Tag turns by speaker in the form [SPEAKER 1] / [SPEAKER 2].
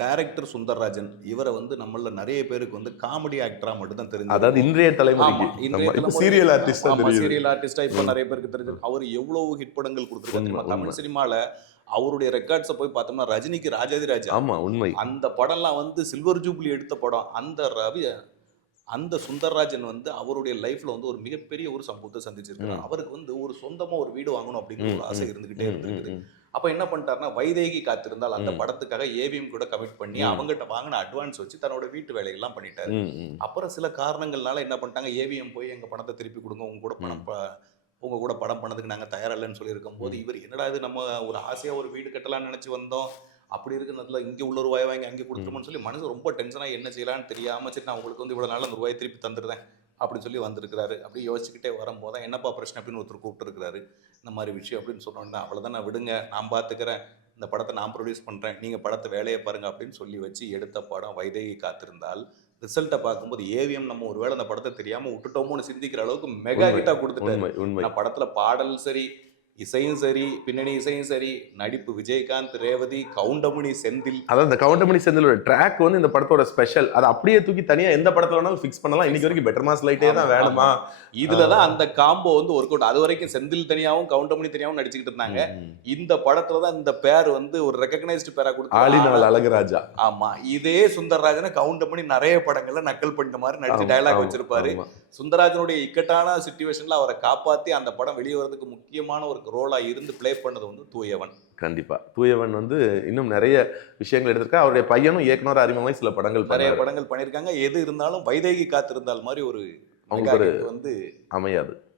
[SPEAKER 1] Director Sundarrajan இவரை வந்து நம்மள நிறைய பேருக்கு வந்து காமெடி ஆக்டரா மட்டும் தான் தெரிஞ்சு
[SPEAKER 2] அதாவது இன்றைய
[SPEAKER 1] தலைமுறை-
[SPEAKER 2] சீரியல் ஆர்டிஸ்டா
[SPEAKER 1] சீரியல் ஆர்டிஸ்டா இப்போ நிறைய பேருக்கு தெரிஞ்சு அவர் எவ்வளவு ஹிட் படங்கள்?
[SPEAKER 2] உண்மை.
[SPEAKER 1] தமிழ் சினிமால அவருடைய ரெக்கார்ட்ஸை போய் பார்த்தோம்னா ரஜினிக்கு ராஜாதி ராஜா
[SPEAKER 2] ஆமா உண்மை.
[SPEAKER 1] அந்த படம்லாம் வந்து சில்வர் ஜூப்ளி எடுத்த படம். அந்த ரவி அந்த சுந்தர்ராஜன் வந்து அவருடைய லைஃப்ல வந்து ஒரு மிகப்பெரிய ஒரு சம்பவத்தை சந்திச்சிருக்காரு. அவருக்கு வந்து ஒரு சொந்தமா ஒரு வீடு வாங்கணும் அப்படிங்கிற
[SPEAKER 2] ம்,
[SPEAKER 1] ஒரு ஆசை இருந்துகிட்டே இருந்திருக்குது. அப்ப என்ன பண்ணிட்டாருன்னா வைதேகி காத்திருந்தால் அந்த. படத்துக்காக ஏவிஎம் கூட கமிட் பண்ணி. அவங்ககிட்ட வாங்கின அட்வான்ஸ் வச்சு தன்னோட வீட்டு வேலையெல்லாம் பண்ணிட்டாரு. அப்புறம் சில காரணங்கள்னால என்ன பண்ணிட்டாங்க ஏவிஎம் போய் எங்க பணத்தை திருப்பி கொடுங்க உங்க கூட பணம் உங்க கூட படம் பண்ணதுக்கு நாங்க தயாரா இல்லைன்னு சொல்லியிருக்கும் போது இவர் என்னடா இது நம்ம ஒரு ஆசையா ஒரு வீடு கட்டலாம்னு நினைச்சு வந்தோம் அப்படி இருக்கிறதுல இங்க உள்ள ரூபாய் வாங்கி அங்கே கொடுத்துருமோன்னு சொல்லி மனசு ரொம்ப டென்ஷனா என்ன செய்யலாம்னு தெரியாம சரி நான் உங்களுக்கு வந்து இவ்வளவு நாள் அந்த ரூபாய் திருப்பி தந்துடுறேன் அப்படின்னு சொல்லி வந்திருக்கிறாரு. அப்படி யோசிச்சுக்கிட்டே வரும்போது தான் என்னப்பா பிரச்சனை அப்படின்னு ஒருத்தர் கூப்பிட்டுருக்காரு இந்த மாதிரி விஷயம் அப்படின்னு சொன்னோன்னா அவ்வளோதான் நான் விடுங்க நான் பார்த்துக்கிறேன் இந்த படத்தை நான் ப்ரொடியூஸ் பண்ணுறேன் நீங்கள் படத்தை வேலையை பாருங்க அப்படின்னு சொல்லி வச்சு எடுத்த படம் வைதேகி காத்திருந்தால் ரிசல்ட்டை பார்க்கும்போது ஏவிஎம் நம்ம ஒருவேளை அந்த படத்தை தெரியாமல் விட்டுட்டோமோன்னு சிந்திக்கிற அளவுக்கு மெகா ஹிட்டாக கொடுத்துட்டாரு. நான் படத்துல பாடல் சரி இசையும் சரி பின்னணி இசையும் சரி நடிப்பு விஜயகாந்த் ரேவதி கவுண்டமணி செந்தில்.
[SPEAKER 2] அதாவது இந்த கவுண்டமணி செந்திலோட ட்ராக் வந்து இந்த படத்தோட ஸ்பெஷல் அதை அப்படியே தூக்கி தனியா எந்த படத்துல வேணாலும் ஃபிக்ஸ் பண்ணலாம். இன்னைக்கு வரைக்கும் பெட்டர் மாஸ் லைட்டே தான் வேணுமா?
[SPEAKER 1] இதுல தான் அந்த காம்போ வந்து ஒர்க் அவுட் அது வரைக்கும் செந்தில் தனியாவும் கவுண்டமணி தனியாவும் நடிச்சுக்கிட்டு இருந்தாங்க. இந்த படத்துல தான் இந்த பேர் வந்து ஒரு ரெக்கக்னைஸ்டு பேரா கொடுத்து
[SPEAKER 2] அழகுராஜா.
[SPEAKER 1] ஆமா. இதே சுந்தரராஜனை கவுண்டமணி நிறைய படங்கள்ல நக்கல் பண்ணிட்ட மாதிரி நடிச்சு
[SPEAKER 2] ஆமா,
[SPEAKER 1] வச்சிருப்பாரு.
[SPEAKER 2] ஆமா.
[SPEAKER 1] சுந்தரராஜனுடைய இக்கட்டான சுச்சுவேஷன்ல அவரை காப்பாத்தி அந்த படம் வெளியே வரதுக்கு முக்கியமான ஒரு ரோலா இருந்து ப்ளே பண்ணது வந்து தூயவன்
[SPEAKER 2] கண்டிப்பா தூயவன் வந்து இன்னும் நிறைய விஷயங்கள் எடுத்திருக்கா அவருடைய பையனும் இயக்குனர் அறிமுகமாய் சில படங்கள்
[SPEAKER 1] நிறைய. படங்கள் பண்ணியிருக்காங்க எது இருந்தாலும் வைதேகி காத்திருந்தால் மாதிரி ஒரு
[SPEAKER 2] அவங்களுக்கு
[SPEAKER 1] hit வந்து
[SPEAKER 2] அமையாது